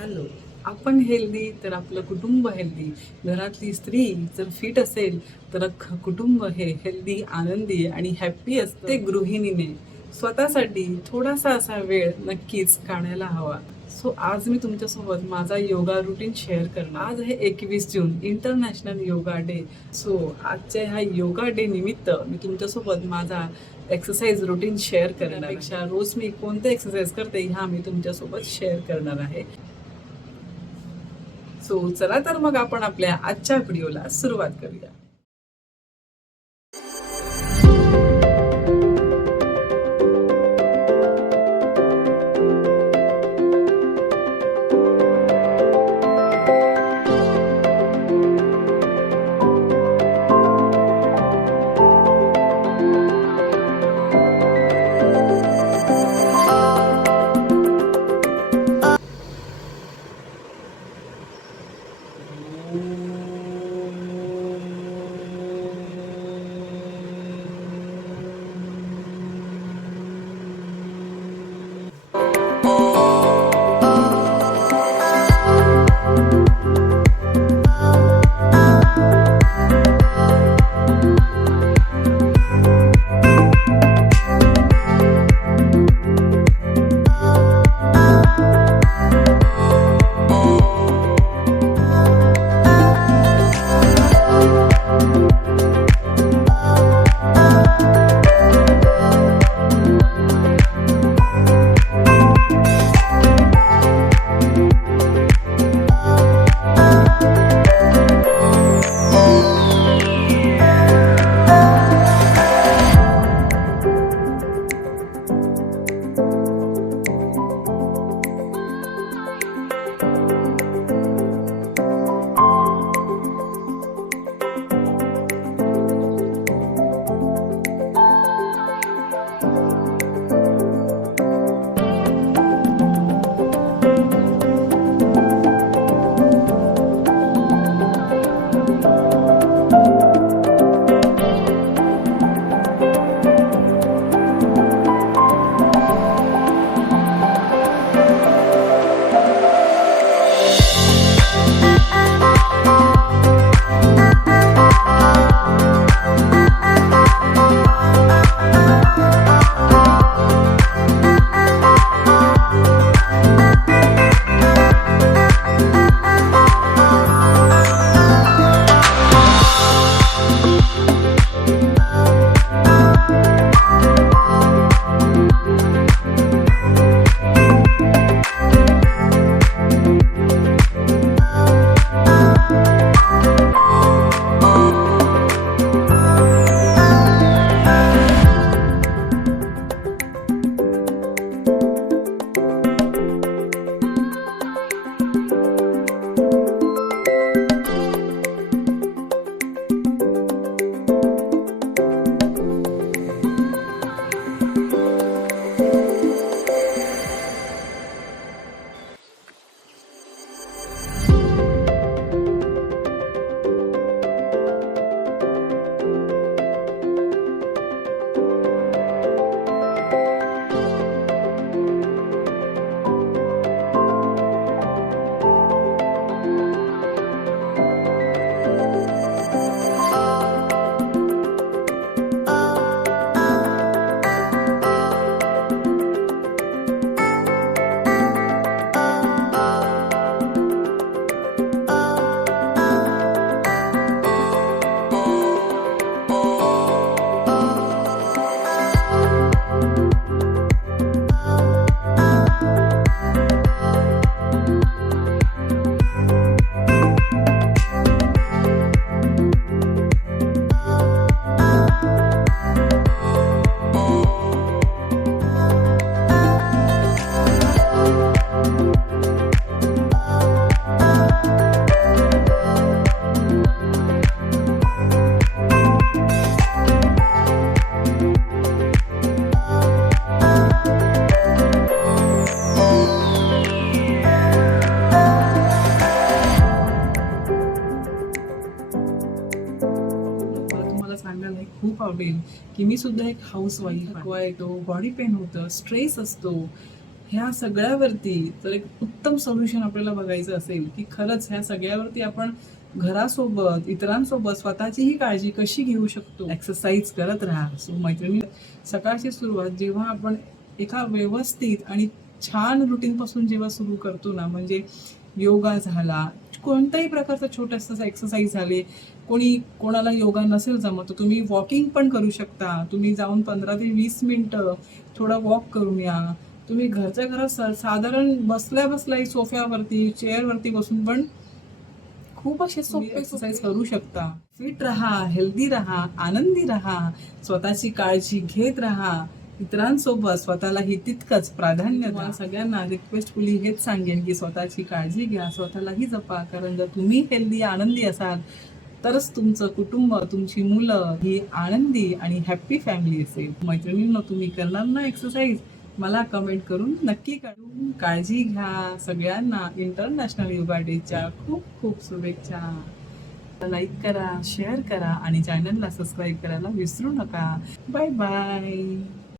Hello. आपण healthy तर आपलं कुटुंब हेल्दी. घरातली स्त्री जर फिट असेल तर अख्खं कुटुंब हे हेल्दी, आनंदी आणि हॅप्पी असतं. ते गृहिणीने स्वतःसाठी थोडासा असा वेळ नक्कीच काढायला हवा. सो आज मी तुमच्यासोबत माझा योगा रुटीन शेअर करणार. आज आहे 21 जून, इंटरनॅशनल योगा डे. सो आजच्या ह्या योगा डे निमित्त मी तुमच्यासोबत माझा एक्सरसाइज रुटीन शेअर करण्यापेक्षा रोज मी कोणते एक्सरसाइज करते ह्या मी तुमच्यासोबत शेअर करणार आहे. सो चला तर मग आपण आपल्या आजच्या व्हिडिओला सुरुवात करूया. खूप आवडेल की मी सुद्धा एक हाऊसवाईफ. थकवा येतो, बॉडी पेन होतं, स्ट्रेस असतो, ह्या सगळ्यावरती जर एक उत्तम सोल्युशन आपल्याला बघायचं असेल की खरंच ह्या सगळ्यावरती आपण घरासोबत इतरांसोबत स्वतःचीही काळजी कशी घेऊ शकतो, एक्सरसाइज करत राहा. सो मैत्रिणी, सकाळची सुरुवात जेव्हा आपण एका व्यवस्थित आणि छान रुटीन पासून जेव्हा सुरू करतो ना, म्हणजे योगा झाला, कोणत्याही प्रकारचा छोटासा एक्सरसाइज झाले, कोणाला योगा नसेल जमत तर तुम्ही वॉकिंग पण करू शकता. तुम्ही जाऊन 15 ते 20 मिनिटं थोडा वॉक करून या. तुम्ही घरच्या घरात साधारण बसल्या बसल्या सोफ्यावरती चेअरवरती बसून पण खूप असे सोपे एक्सरसाइज करू शकता. फिट राहा, हेल्दी राहा, आनंदी राहा, स्वतःची काळजी घेत राहा, इतरांसोबत स्वतःलाही तितकंच प्राधान्य द्या. सगळ्यांना रिक्वेस्टफुली हेच सांगेन की स्वतःची काळजी घ्या, स्वतःलाही जपा. कारण जर तुम्ही हेल्दी आनंदी असाल तरच तुमचं कुटुंब, तुमची मुलं ही आनंदी आणि हॅप्पी फॅमिली असेल. मैत्रिणींनो, तुम्ही करणार ना एक्सरसाइज, मला कमेंट करून नक्की कळवून काळजी घ्या. सगळ्यांना इंटरनॅशनल योगा डेच्या खूप खूप शुभेच्छा. लाईक करा, शेअर करा आणि चॅनलला सबस्क्राईब करायला विसरू नका. Bye bye.